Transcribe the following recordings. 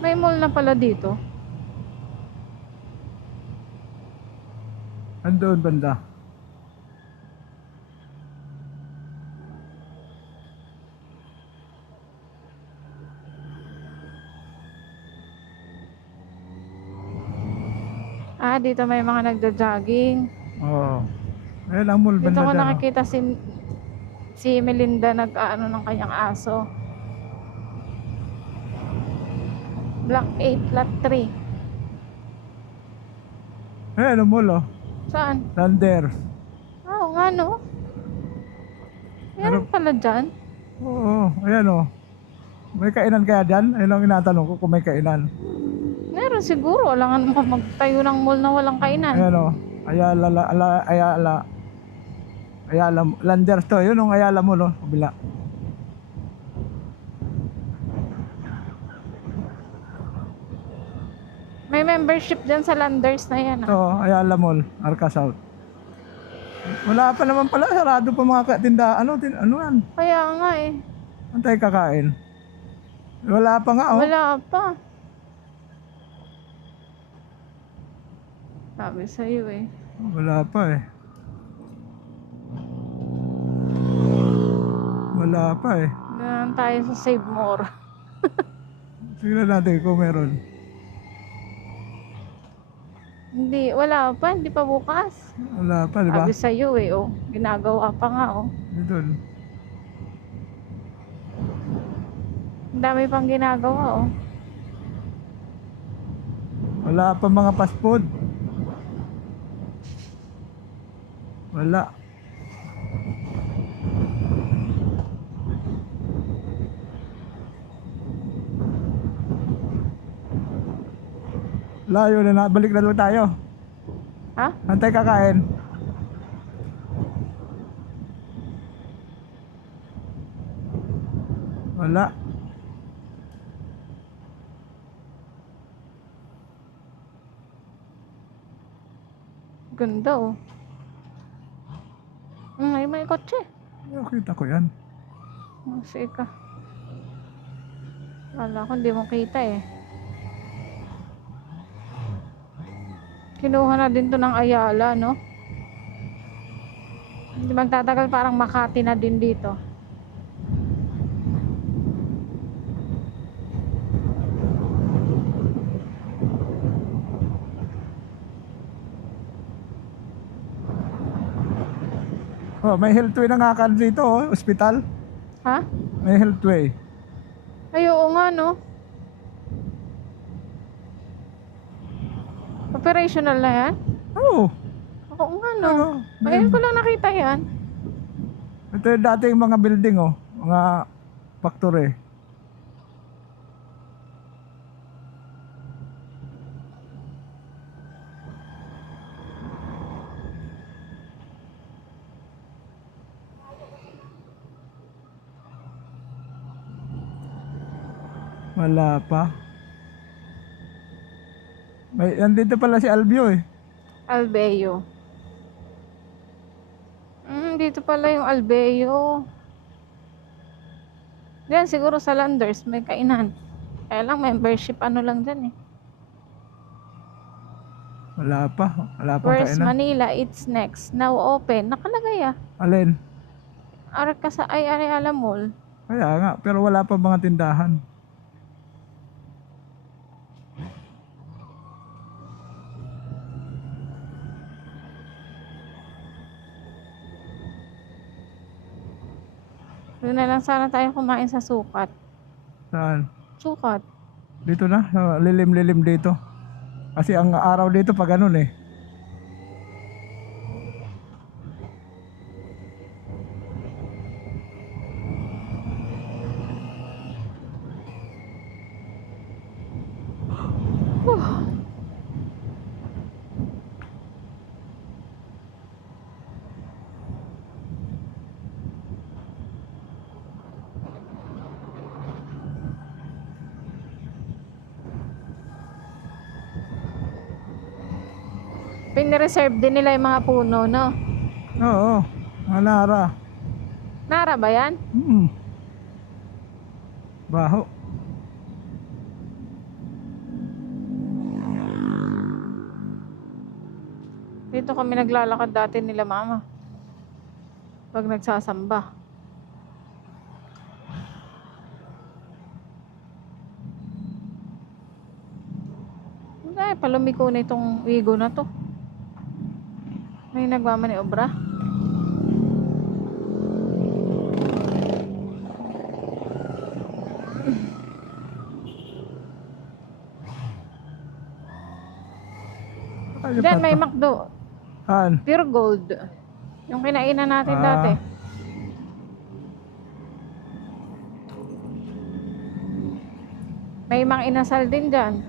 May mall na pala dito. Andoon banda. Ah, dito may mga nagja-jogging. Oo. Ayun ang mall Dito banda ko dyan, oh. nakikita si Melinda nag-aano ng kanyang aso. Block 8, lot 3. Ayun ang mall, oh. Saan? Landers. Ah, oo nga no. Ano? Meron pala dyan. Oo, ayan, oh. May kainan kaya dyan? Ayun ang inatanong ko kung may kainan. Meron siguro. Alangan mo magtayo ng mall na walang kainan. Ayan, oh. Ayala, Landers to. Yun ang Ayala Mall, oh. Kabila. May membership dyan sa Landers na yan Ito, ah. Ayala Mall, Arca South. Wala pa naman pala. Sarado pa mga tinda. Ano yan? Kaya nga eh. Antay kakain. Wala pa nga, oh. Wala pa. Sabi sa'yo eh. Wala pa eh. Wala pa eh. Ganun tayo sa Save More. Tingnan natin kung meron. Hindi, wala pa. Hindi pa bukas. Wala pa, di ba? Sabi sa'yo eh, oh. Ginagawa pa nga, oh. Dito. Ang dami pang ginagawa, oh. Wala pa mga fast food. Wala. Layo na, balik na lang tayo. Ha? Antay kakain. Wala. Ganda, oh. May kotse. Kita ko yan. Sige ka. Wala ko, hindi mo kita eh. Kinuha na din to ng Ayala, no? Hindi magtatagal, parang Makati na din dito. Oh, may Healthway na nga kan dito, oh. Ospital. Ha? May Healthway. Ay, oo nga, no? Operational na yan? Oo. Oo nga, no? Ano? Ngayon ko lang nakita yan. Ito yung dating mga building, oh. Mga factory. Wala pa. Nandito pala si Albio eh. Albeo. Dito pala yung Albeo. Diyan siguro sa Landers may kainan. Kaya lang membership ano lang dyan eh. Wala pa. Wala pa Where's kainan. Manila? It's next. Now open. Nakalagay ah. Alin? Arca sa Ayala Mall. Kaya nga. Pero wala pa mga tindahan. Doon na lang sana tayo kumain sa sukat. Saan? Sukat. Dito na. Lilim-lilim dito. Kasi ang araw dito pag ganun eh. Pinireserve din nila yung mga puno, no? Oo. Mga nara. Nara ba yan? Baho. Dito kami naglalakad dati nila mama. Pag nagsasamba. Ay, palumiko na itong wigo na to. May nagmamaniobra. Ano Diyan pa may to? McDo. Han. Pure Gold. Yung kinainan natin Ah. dati. May mang inasal din dyan.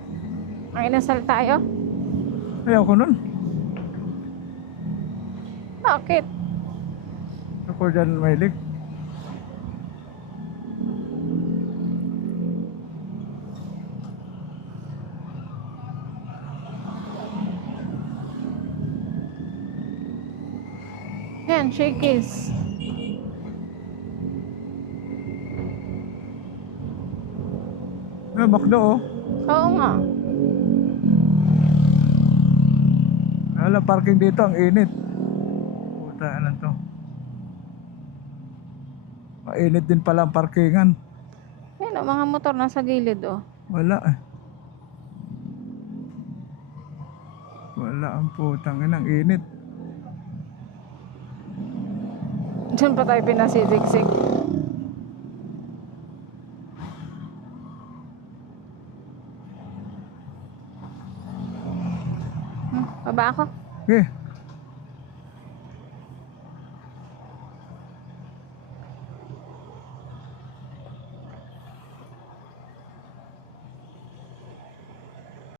Mang inasal tayo? Ayaw ko nun. Bakit? Ako dyan mahilig. Yan, Shakey's. McDo oh. Oo nga. Wala parking dito, ang init. Puta, ano to? Mainit din pala ang parkingan. Yan o, mga motor nasa gilid o. Wala eh. Wala ang putang ina, ang init. Diyan pa tayo pinasisiksik. Baba ako. Okay.